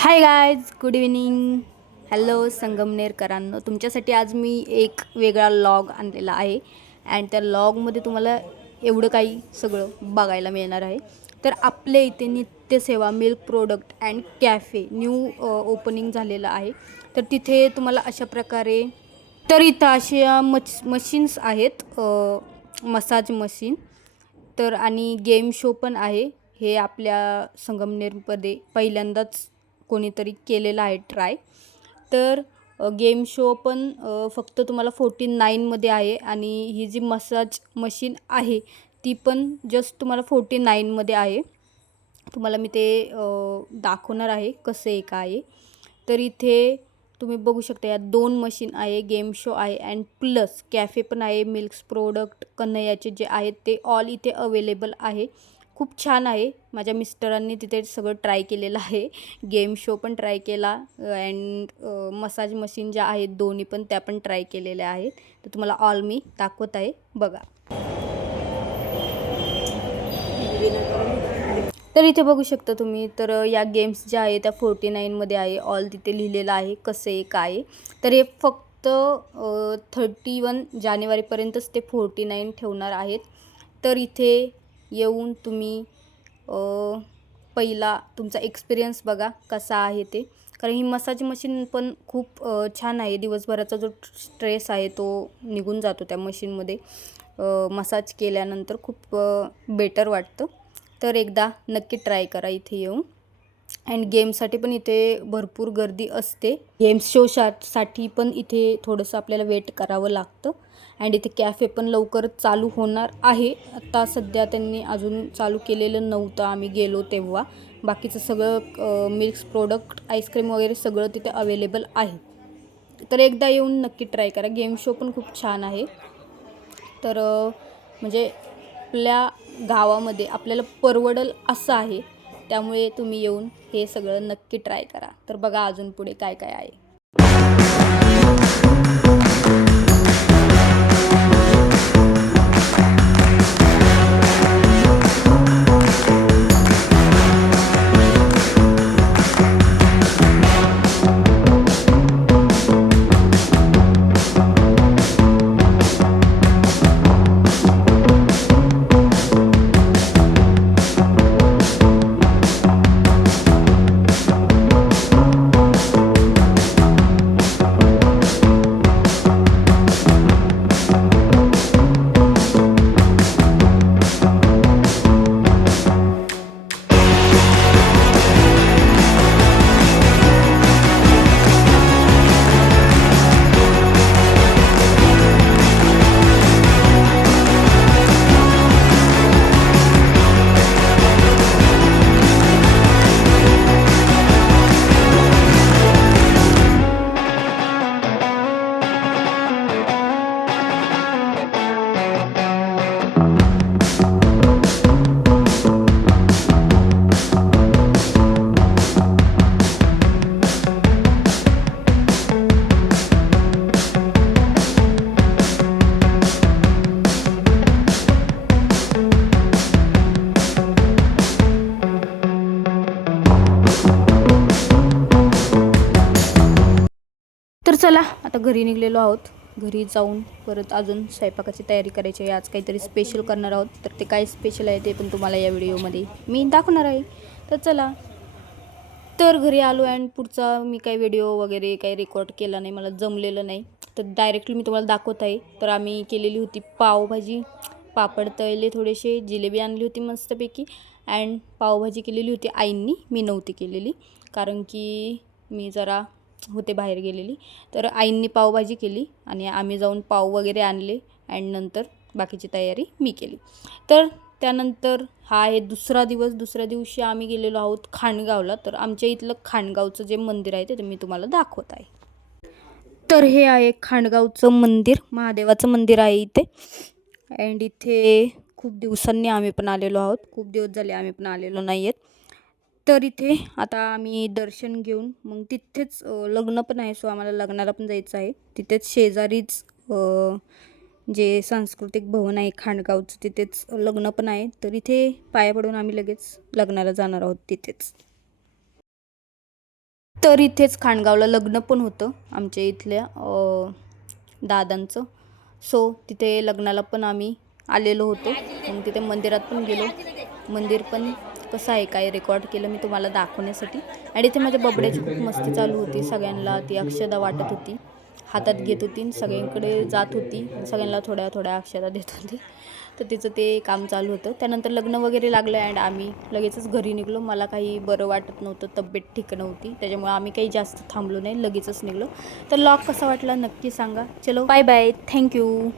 हाय guys, good evening. Hello संगमनेरकरांनो, तुमच्यासाठी आज मी एक वेगळा लॉग आणलेला आहे. अँड त्या लॉगमध्ये तुम्हाला एवढं काही सगळं बघायला मिळणार आहे. तर आपल्या इथे Nityaseva milk product and cafe new opening झालेलं आहे. तर तिथे तुम्हाला अशा प्रकारे इथं अशा मशीन्स आहेत, मसाज मशीन. तर आणि गेम शो पण आहे. हे आपल्या संगमनेरमध्ये पहिल्यांदाच कोणीतरी केलेला आहे ट्राय. तर गेम शो पण फक्त तुम्हाला 49मध्ये आहे. आणि ही जी मसाज मशीन आहे ती पण जस्ट तुम्हाला 49मध्ये आहे. तुम्हाला मी ते दाखवणार आहे कसं आहे काय आहे. तर इथे तुम्ही बघू शकता, या 2 मशीन आहे, गेम शो आहे अँड प्लस कॅफे पण आहे. मिल्क्स प्रोडक्ट कन्हैयाचे जे आहेत ते ऑल इथे अवेलेबल आहे. खूप छान आहे. माझ्या मिस्टरांनी तिथे सगळं ट्राय केलेलं आहे. गेम शो पण ट्राय केला अँड मसाज मशीन ज्या आहेत दोन्ही पण त्या पण ट्राय केलेल्या आहेत. तर तुम्हाला ऑल मी दाखवत आहे, बघा. तर इथे बघू शकता तुम्ही. तर या गेम्स ज्या आहे त्या 49मध्ये आहे. ऑल तिथे लिहिलेलं आहे कसं आहे काय आहे. तर हे फक्त 31 जानेवारीपर्यंतच ते 49 ठेवणार आहेत. तर इथे येऊन तुम्ही पहिला तुमचा एक्सपिरियन्स बघा कसा आहे ते. कारण ही मसाज मशीन पण खूप छान आहे. दिवसभराचा जो स्ट्रेस आहे तो निघून जातो त्या मशीनमध्ये. मसाज केल्यानंतर खूप बेटर वाटतं. तर एकदा नक्की ट्राय करा इथे येऊन. अँड गेमसाठी पण इथे भरपूर गर्दी असते. गेम्स साठी पण इथे थोडंसं आपल्याला वेट करावं लागतं. अँड इथे कॅफे पण लवकरच चालू होणार आहे. आता सध्या त्यांनी अजून चालू केलेलं नव्हतं आम्ही गेलो तेव्हा. बाकीचं सगळं मिल्क्स प्रोडक्ट, आईस्क्रीम वगैरे सगळं तिथे अवेलेबल आहे. तर एकदा येऊन नक्की ट्राय करा. गेम शो पण खूप छान आहे. तर म्हणजे आपल्या गावामध्ये आपल्याला परवडेल असं आहे. त्यामुळे तुम्ही येऊन हे सगळं नक्की ट्राय करा. तर बघा अजून पुढे काय काय आहे. तर चला आता घरी निघलेलो आहोत. घरी जाऊन परत अजून स्वयंपाकाची तयारी करायची आहे. आज काहीतरी स्पेशल करणार आहोत. तर ते काय स्पेशल आहे ते पण तुम्हाला या व्हिडिओमध्ये मी दाखवणार आहे. तर चला. तर घरी आलो अँड पुढचा मी काही व्हिडिओ वगैरे काही रेकॉर्ड केला नाही, मला जमलेलं नाही. तर डायरेक्टली मी तुम्हाला दाखवत आहे. तर आम्ही केलेली होती पावभाजी, पापड तळले, थोडेसे जिलेबी आणली होती मस्तपैकी. अँड पावभाजी केलेली होती आईंनी, मी नव्हती केलेली कारण की मी जरा होते बाहेर गेलेली. तर आईंनी पावभाजी केली आणि आम्ही जाऊन पाव वगैरे आणले अँड नंतर बाकीची तयारी मी केली. तर त्यानंतर हा आहे दुसरा दिवस. दुसऱ्या दिवशी आम्ही गेलेलो आहोत खाणगावला. तर आमच्या इथलं खाणगावचं जे मंदिर आहे ते मी तुम्हाला दाखवत आहे. तर हे आहे खाणगावचं मंदिर, महादेवाचं मंदिर आहे इथे. अँड इथे खूप दिवसांनी आम्ही पण आलेलो आहोत. खूप दिवस झाले आम्ही पण आलेलो नाही आहेत. तर इथे आता आम्ही दर्शन घेऊन मग तिथेच लग्न पण आहे. सो आम्हाला लग्नाला पण जायचं आहे. तिथेच शेजारीच जे सांस्कृतिक भवन आहे खाणगावचं तिथेच लग्न पण आहे. तर इथे पाया पडून आम्ही लगेच लग्नाला जाणार आहोत तिथेच. तर इथेच खाणगावला लग्न पण होतं आमच्या इथल्या दादांचं. सो तिथे लग्नाला पण आम्ही आलेलो होतो. मग तिथे मंदिरात पण गेलो. मंदिर पण कसं आहे काय रेकॉर्ड केलं मी तुम्हाला दाखवण्यासाठी. आणि इथे माझ्या बबड्याची खूप मस्ती चालू होती. सगळ्यांना ती अक्षदा वाटत होती, हातात घेत होती आणि सगळ्यांकडे जात होती, सगळ्यांना थोड्या थोड्या अक्षदा देत होती. तर तिचं ते काम चालू होतं. त्यानंतर लग्न वगैरे लागलं अँड आम्ही लगेचच घरी निघलो. मला काही बरं वाटत नव्हतं, तब्येत ठीक नव्हती, त्याच्यामुळे आम्ही काही जास्त थांबलो नाही, लगेचच निघलो. तर लॉग कसा वाटला नक्की सांगा. चलो बाय बाय, थँक्यू.